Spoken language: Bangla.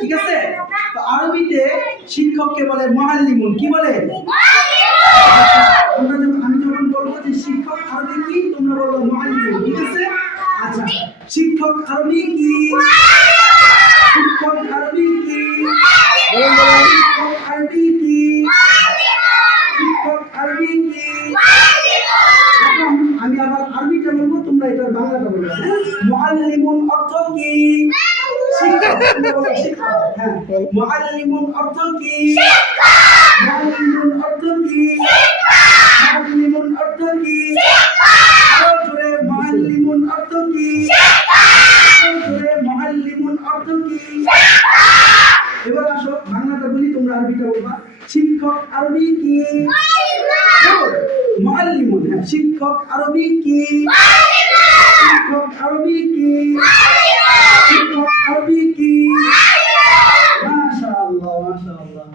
ঠিক আছে? তো আরবিতে শিক্ষককে বলে মুআল্লিমুন। কি বলে? আমি যখন বলবো যে শিক্ষক আরবি কি, তোমরা বলবো মুআল্লিমুন। ঠিক আছে? আচ্ছা, শিক্ষক আরবি কি? শিক্ষক আরবি কি? শিক্ষক আরবি কি? শিক্ষক আরবি কি? এখন আমি আবার আরবিটা বলবো, তোমরা এটার বাংলাটা বলবে। মুআল্লিমুন অর্থ কি? শিক্ষক। তোমরা বলো শিক্ষক। হ্যাঁ, মুআল্লিমুন অর্থ কি? মুআল্লিমুন অর্থ কি? মুআল্লিমুন অর্থ কি? আরো জোরে, মুআল্লিমুন অর্থ কি? আরো জোরে, মুআল্লিমুন অর্থ কি? এবার আসো বাংলাটা বলি, তোমরা আরবিটা বলবা। শিক্ষক আরবি কি? মুআল্লিমুন। হ্যাঁ, শিক্ষক আরবি কি? শিক্ষক আরবি কি? শিক্ষক আরবি কি? মাশাআল্লাহ, মাশাআল্লাহ।